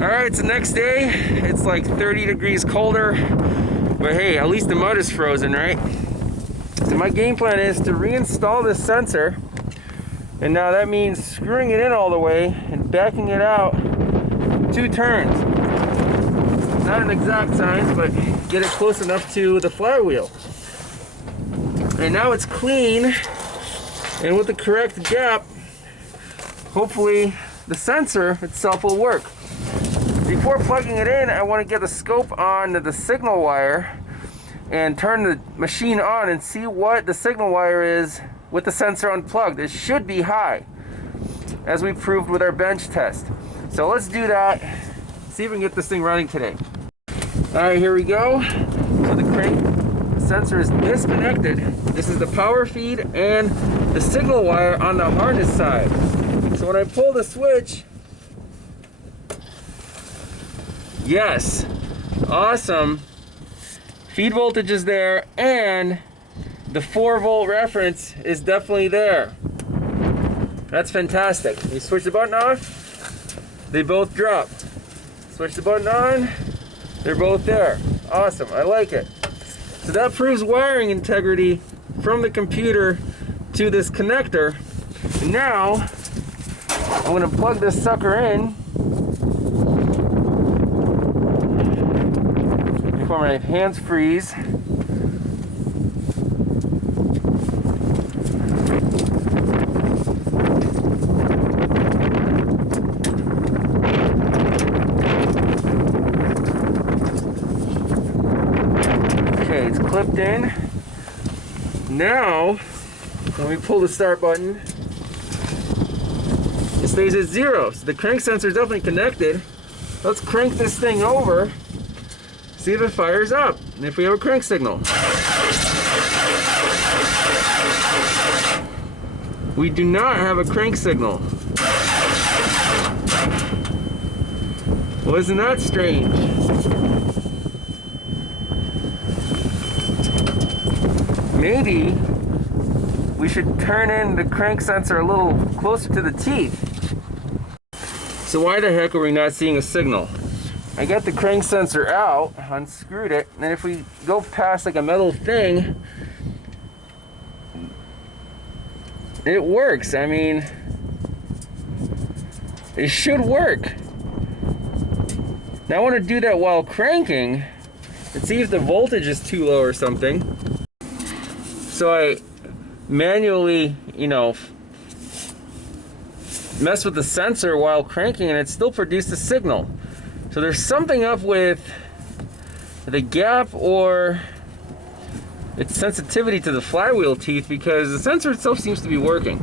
Alright, it's the next day. It's like 30 degrees colder. But hey, at least the mud is frozen, right? So my game plan is to reinstall this sensor. And now that means screwing it in all the way and backing it out 2 turns. Not an exact science, but get it close enough to the flywheel. And now it's clean. And with the correct gap, hopefully the sensor itself will work. Before plugging it in, I want to get the scope on the signal wire and turn the machine on and see what the signal wire is with the sensor unplugged. It should be high, as we proved with our bench test. So let's do that, see if we can get this thing running today. All right, here we go. So the crank sensor is disconnected. This is the power feed and the signal wire on the harness side. So when I pull the switch, yes, awesome. Feed voltage is there, and the 4-volt reference is definitely there. That's fantastic. You switch the button off, they both drop. Switch the button on, they're both there. Awesome, I like it. So that proves wiring integrity from the computer to this connector. And now, I'm gonna plug this sucker in before my hands freeze. Okay, it's clipped in. Now, when we pull the start button, it stays at 0. So the crank sensor is definitely connected. Let's crank this thing over, see if it fires up, and if we have a crank signal. We do not have a crank signal. Well, isn't that strange? Maybe we should turn in the crank sensor a little closer to the teeth. So why the heck are we not seeing a signal? I got the crank sensor out, unscrewed it, and if we go past like a metal thing, it works. I mean, it should work. Now I want to do that while cranking and see if the voltage is too low or something. So I manually, mess with the sensor while cranking, and it still produced a signal. So there's something up with the gap or its sensitivity to the flywheel teeth, because the sensor itself seems to be working.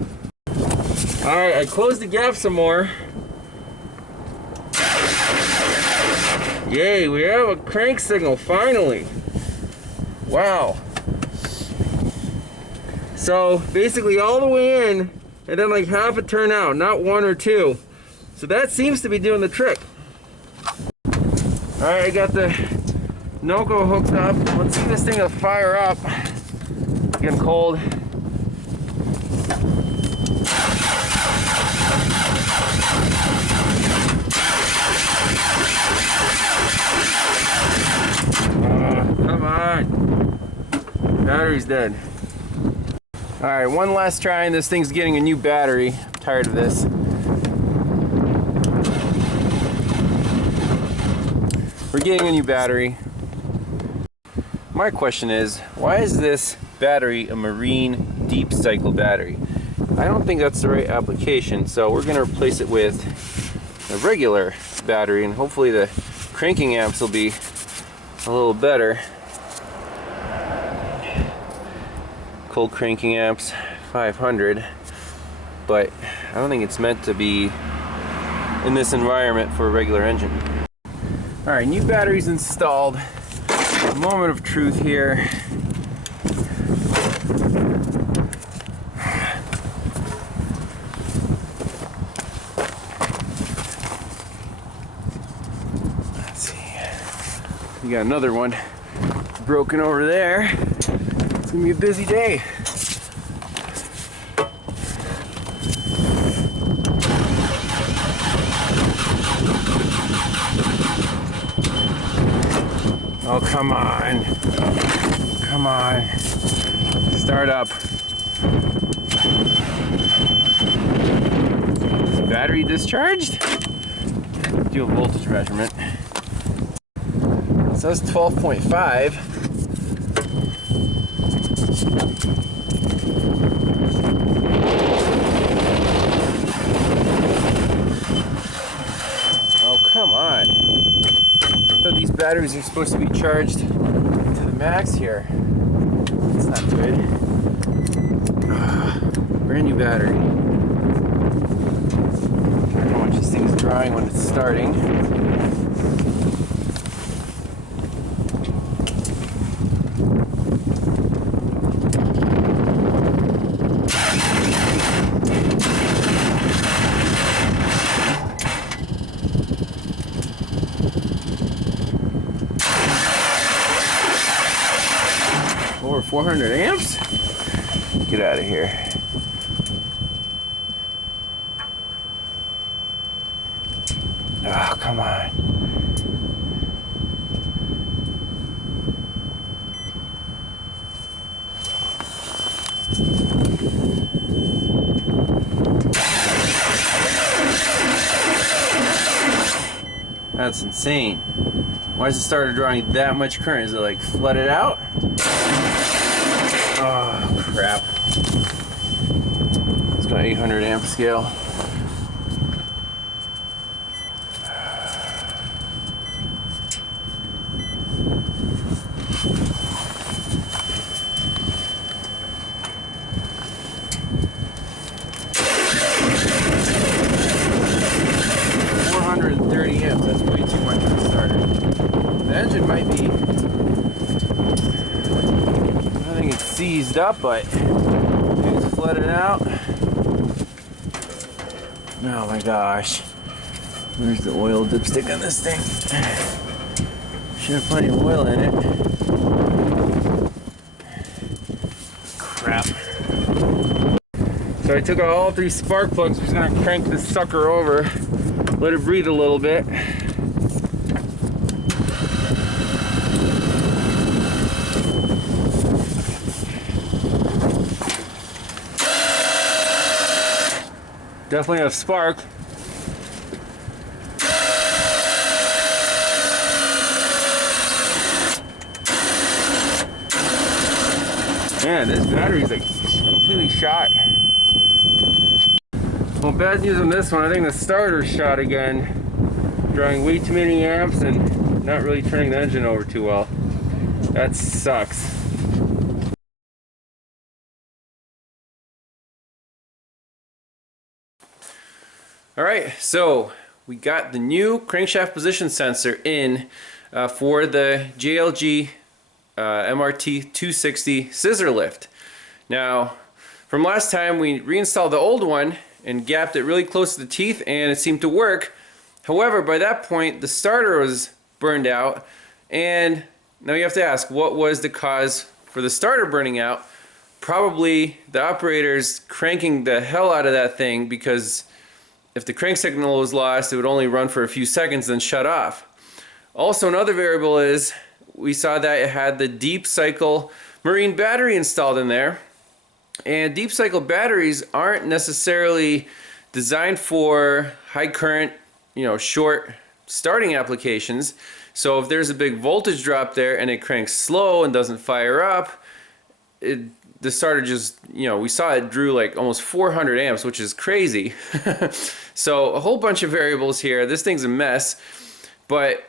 All right, I closed the gap some more. Yay, we have a crank signal finally. Wow. So basically all the way in, and then like half a turn out, not 1 or 2. So that seems to be doing the trick. All right, I got the Noco hooked up. Let's see if this thing will fire up. It's getting cold. Come on. Battery's dead. All right, one last try, and this thing's getting a new battery. I'm tired of this. We're getting a new battery. My question is, why is this battery a marine deep cycle battery? I don't think that's the right application, so we're gonna replace it with a regular battery, and hopefully the cranking amps will be a little better. Cold cranking amps, 500, but I don't think it's meant to be in this environment for a regular engine. All right, new batteries installed. Moment of truth here. Let's see. We got another one broken over there. It's gonna be a busy day. Oh, come on. Come on. Start up. Is the battery discharged? Do a voltage measurement. It says 12.5. Oh, come on. I thought these batteries are supposed to be charged to the max here. That's not good. Brand new battery. I don't know how much this thing's drawing when it's starting. Over 400 amps? Get out of here. Oh, come on. That's insane. Why is it started drawing that much current? Is it like flooded out? Oh, crap. It's got 800 amp scale. Amps, that's way too much for the starter. The engine might be, I think it's seized up, but it's flooded out. Oh my gosh. Where's the oil dipstick on this thing? Should have plenty of oil in it. Crap. So I took out all 3 spark plugs. We're just gonna crank this sucker over. Let it breathe a little bit. Definitely a spark. Man, this battery's like completely shot. Well, bad news on this one. I think the starter's shot again, drawing way too many amps and not really turning the engine over too well. That sucks. Alright, so we got the new crankshaft position sensor in for the JLG MRT 260 scissor lift. Now, from last time we reinstalled the old one and gapped it really close to the teeth and it seemed to work. However, by that point the starter was burned out, and now you have to ask, what was the cause for the starter burning out? Probably the operator's cranking the hell out of that thing, because if the crank signal was lost, it would only run for a few seconds then shut off. Also, another variable is we saw that it had the deep cycle marine battery installed in there. And deep cycle batteries aren't necessarily designed for high current, short starting applications. So if there's a big voltage drop there and it cranks slow and doesn't fire up, the starter just, we saw it drew like almost 400 amps, which is crazy. So a whole bunch of variables here. This thing's a mess. But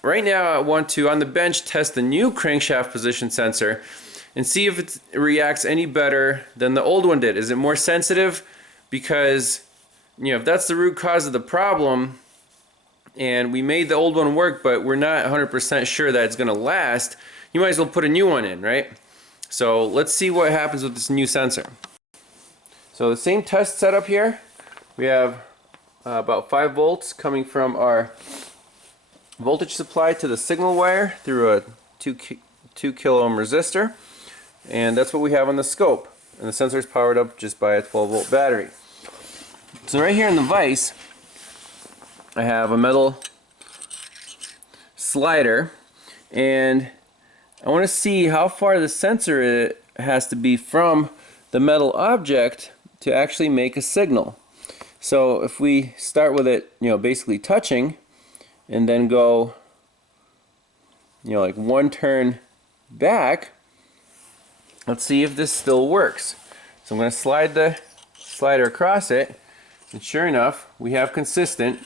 right now I want to, on the bench, test the new crankshaft position sensor and see if it reacts any better than the old one did. Is it more sensitive? Because, if that's the root cause of the problem, and we made the old one work, but we're not 100% sure that it's gonna last, you might as well put a new one in, right? So let's see what happens with this new sensor. So the same test setup here. We have about 5 volts coming from our voltage supply to the signal wire through a 2 kilo ohm resistor. And that's what we have on the scope. And the sensor is powered up just by a 12 volt battery. So right here in the vise, I have a metal slider, and I want to see how far the sensor it has to be from the metal object to actually make a signal. So if we start with it, basically touching, and then go, like one turn back, let's see if this still works. So I'm going to slide the slider across it, and sure enough, we have consistent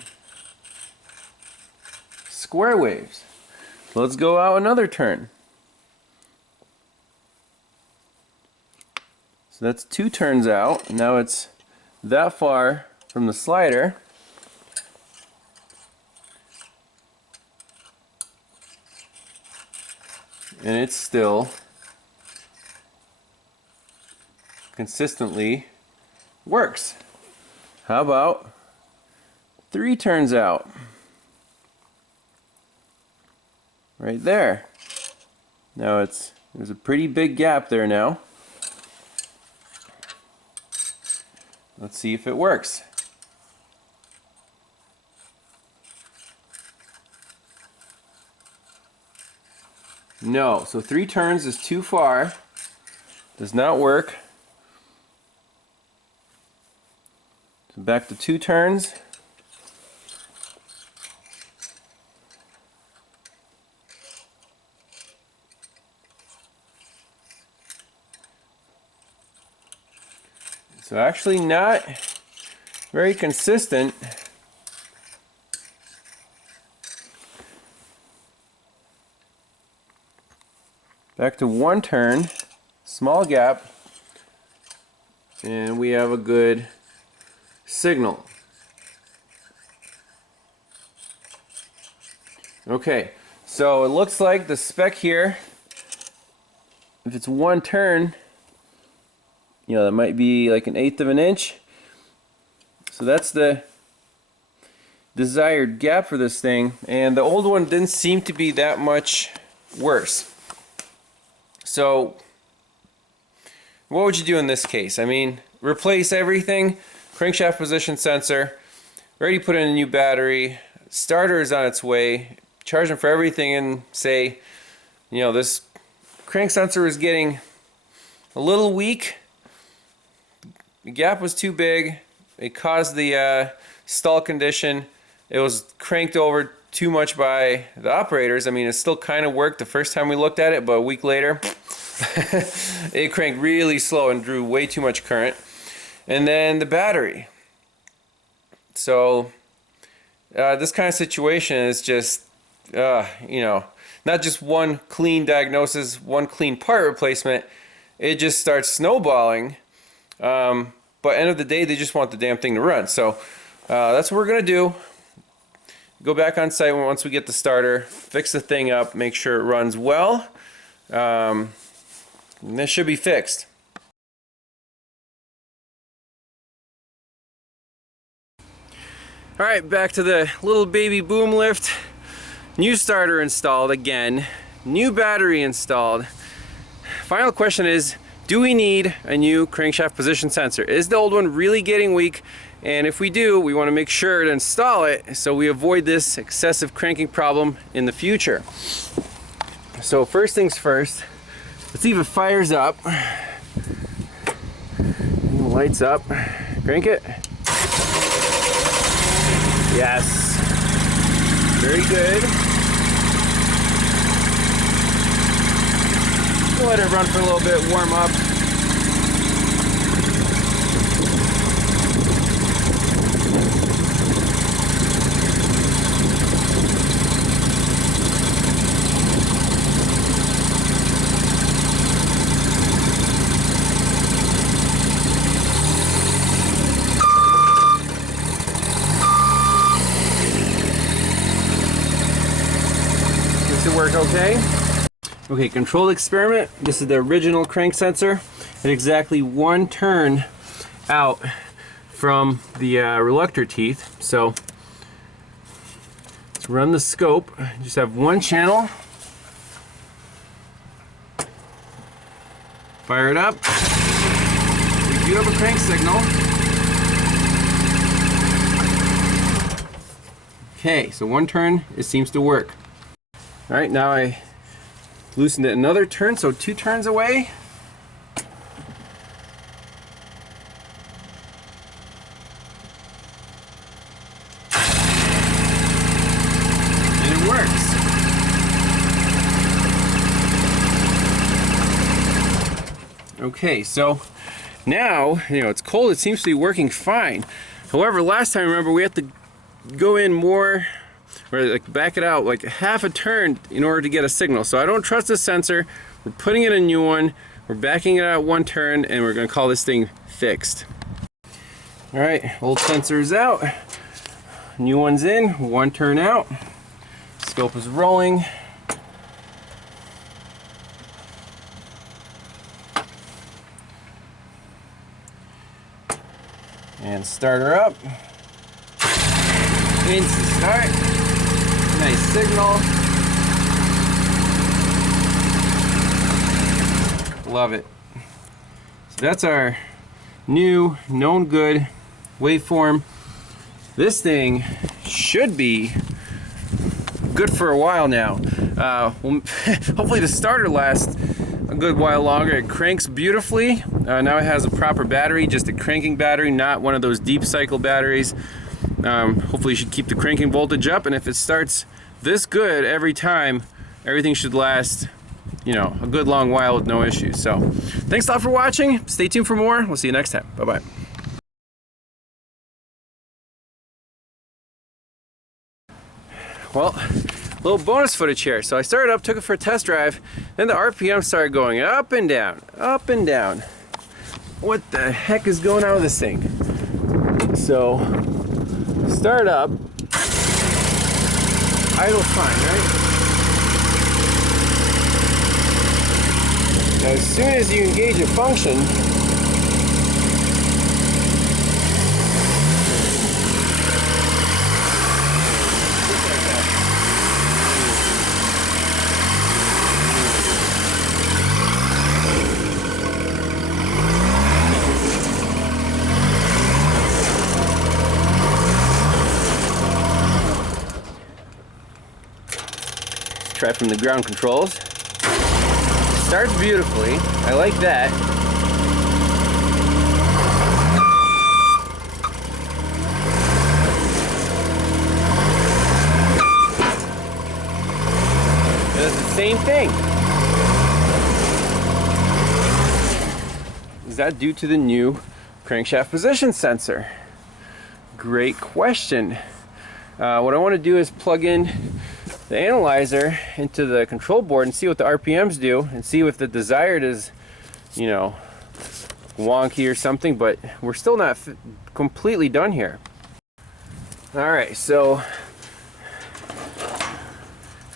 square waves. So let's go out another turn. So that's 2 turns out. Now it's that far from the slider. And it's still consistently works. How about 3 turns out? Right there. Now there's a pretty big gap there now. Let's see if it works. No, so 3 turns is too far. Does not work. So back to 2 turns. So actually not very consistent. Back to 1 turn, small gap, and we have a good signal. Okay, so it looks like the spec here, if it's 1 turn, that might be like 1/8 of an inch. So that's the desired gap for this thing, and the old one didn't seem to be that much worse. So what would you do in this case? I mean, replace everything, crankshaft position sensor, already put in a new battery, starter is on its way, charging for everything, and say, this crank sensor is getting a little weak, the gap was too big, it caused the stall condition, it was cranked over too much by the operators. I mean, it still kind of worked the first time we looked at it, but a week later it cranked really slow and drew way too much current. And then the battery. So this kind of situation is just not just one clean diagnosis, one clean part replacement. It just starts snowballing, but end of the day they just want the damn thing to run. So that's what we're gonna do. Go back on site once we get the starter, fix the thing up, make sure it runs well, and this should be fixed. Alright, back to the little baby boom lift. New starter installed again, new battery installed. Final question is, do we need a new crankshaft position sensor? Is the old one really getting weak? And if we do, we want to make sure to install it so we avoid this excessive cranking problem in the future. So first things first, let's see if it fires up. Lights up. Crank it. Yes. Very good. We'll let it run for a little bit, warm up. Work okay. Okay, controlled experiment. This is the original crank sensor at exactly 1 turn out from the reluctor teeth. So let's run the scope. Just have 1 channel. Fire it up. We do have a crank signal. Okay, so 1 turn, it seems to work. Alright, now I Loosened it another turn, so 2 turns away. And it works. Okay, so now, it's cold, it seems to be working fine. However, last time, remember, we had to go in more, or like back it out like half a turn in order to get a signal. So I don't trust this sensor. We're putting in a new one, we're backing it out 1 turn, and we're gonna call this thing fixed. All right, old sensor's out, new one's in, 1 turn out. Scope is rolling. And start her up. Instant start. Nice signal. Love it. So that's our new known good waveform. This thing should be good for a while now. Hopefully the starter lasts a good while longer. It cranks beautifully. Now it has a proper battery, just a cranking battery, not one of those deep cycle batteries. Hopefully you should keep the cranking voltage up, and if it starts this good every time, everything should last, a good long while with no issues. So thanks a lot for watching. Stay tuned for more. We'll see you next time. Bye-bye. Well, little bonus footage here. So I started up, took it for a test drive, then the RPM started going up and down, up and down. What the heck is going on with this thing? So, start up, idle fine, right? Now, as soon as you engage a function, try from the ground controls. Starts beautifully. I like that. It does the same thing. Is that due to the new crankshaft position sensor? Great question. What I want to do is plug in the analyzer into the control board and see what the RPMs do, and see if the desired is, wonky or something, but we're still not completely done here. All right, so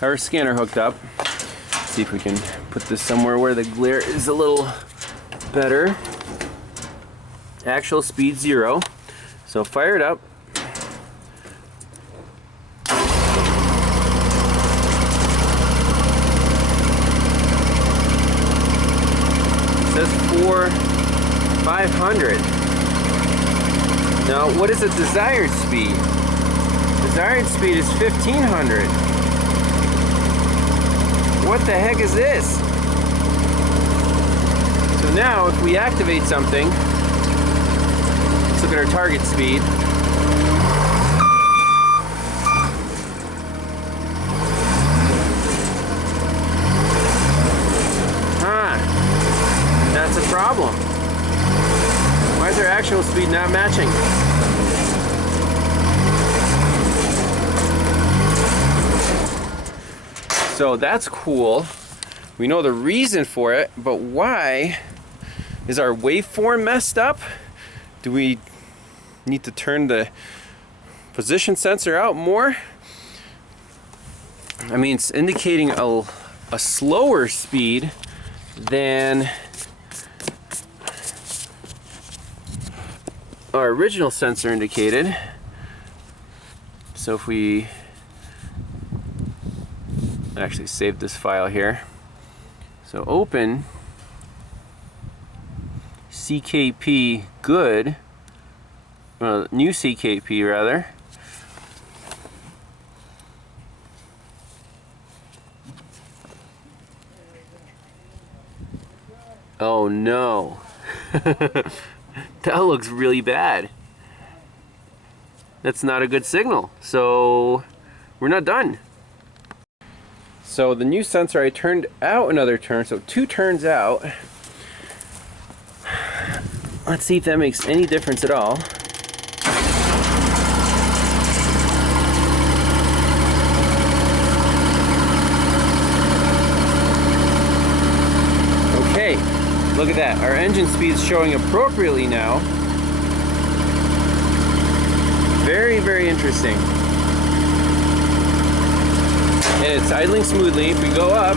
our scanner hooked up. Let's see if we can put this somewhere where the glare is a little better. Actual speed 0. So fire it up. Says 500. Now, what is the desired speed? Desired speed is 1500. What the heck is this? So now, if we activate something, let's look at our target speed. That's a problem. Why is our actual speed not matching? So that's cool. We know the reason for it, but why is our waveform messed up? Do we need to turn the position sensor out more? I mean, it's indicating a slower speed than our original sensor indicated. So if we actually save this file here, so open CKP good, new CKP rather. Oh no. That looks really bad. That's not a good signal. So we're not done. So the new sensor, I turned out another turn, so 2 turns out. Let's see if that makes any difference at all. Okay, look at that. Our engine speed is showing appropriately now. Very, very interesting. And it's idling smoothly. If we go up,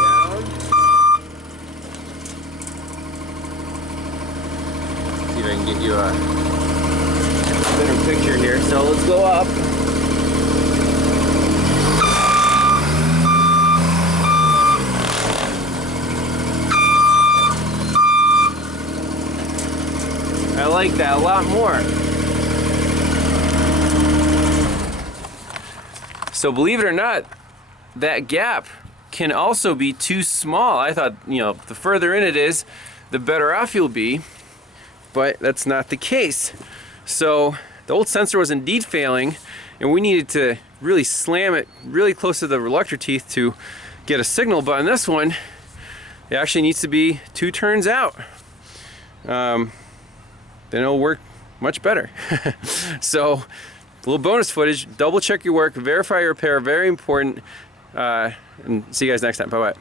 down. See if I can get you a better picture here. So let's go up. I like that a lot more. So believe it or not, that gap can also be too small. I thought, you know, the further in it is, the better off you'll be, but that's not the case. So the old sensor was indeed failing, and we needed to really slam it really close to the reluctor teeth to get a signal, but on this one, it actually needs to be 2 turns out. Then it'll work much better. So, a little bonus footage, double check your work, verify your repair, very important. And see you guys next time, bye-bye.